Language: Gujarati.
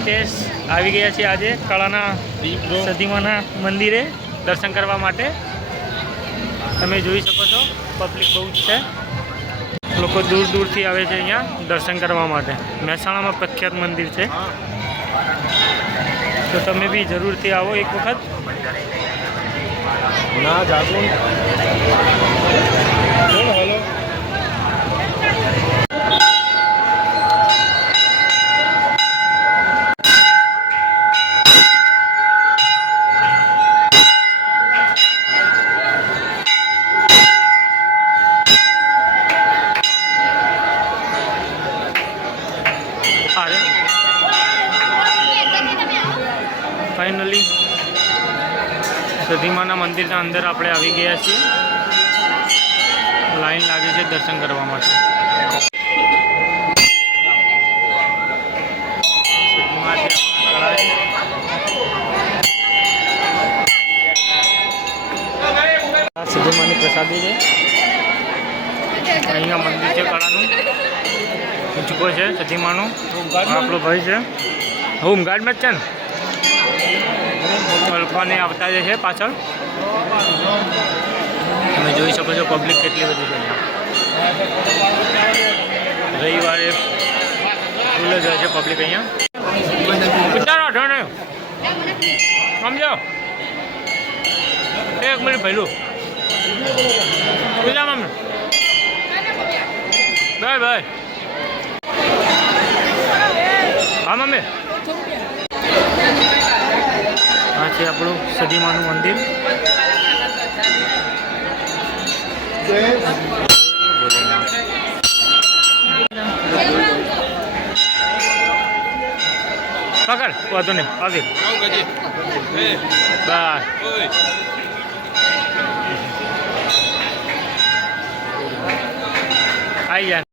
હિતેશ આવી ગયા છે આજે કળાના સદીમાના મંદિરે દર્શન કરવા માટે। તમે જોઈ શકો છો પબ્લિક બહુ જ છે, લોકો દૂર દૂરથી આવે છે અહીંયા દર્શન કરવા માટે। મહેસાણામાં પ્રખ્યાત મંદિર છે, તો તમે બી જરૂરથી આવો એક વખત। ના જાગો હેલો ફાઇનલી સદીમાના મંદિરના અંદર આપણે આવી ગયા છીએ। લાઈન લાગી છે દર્શન કરવા માટે। સદીમાની પ્રસાદી છે, અહીંયા મંદિર છે કળાનું, ઊંચકો છે સદીમાનું। આપણો ભાઈ છે હોમગાર્ડમાં જ છે ને, લોકોને આવતા જે છે પાછળ તમે જોઈ શકો છો પબ્લિક કેટલી બધી છે અહીંયા। રવિવારે ફૂલ જ હોય છે પબ્લિક અહીંયા। ઉતારો ઢોણે સમજો, એક મિનિટ પહેલું પૂજા મમ્મી બાય બાય। હા મમ્મી, આ છે આપણું સદીમાનું મંદિર। પકડ વાંધો નહીં, આવી બાય। આવી જાય।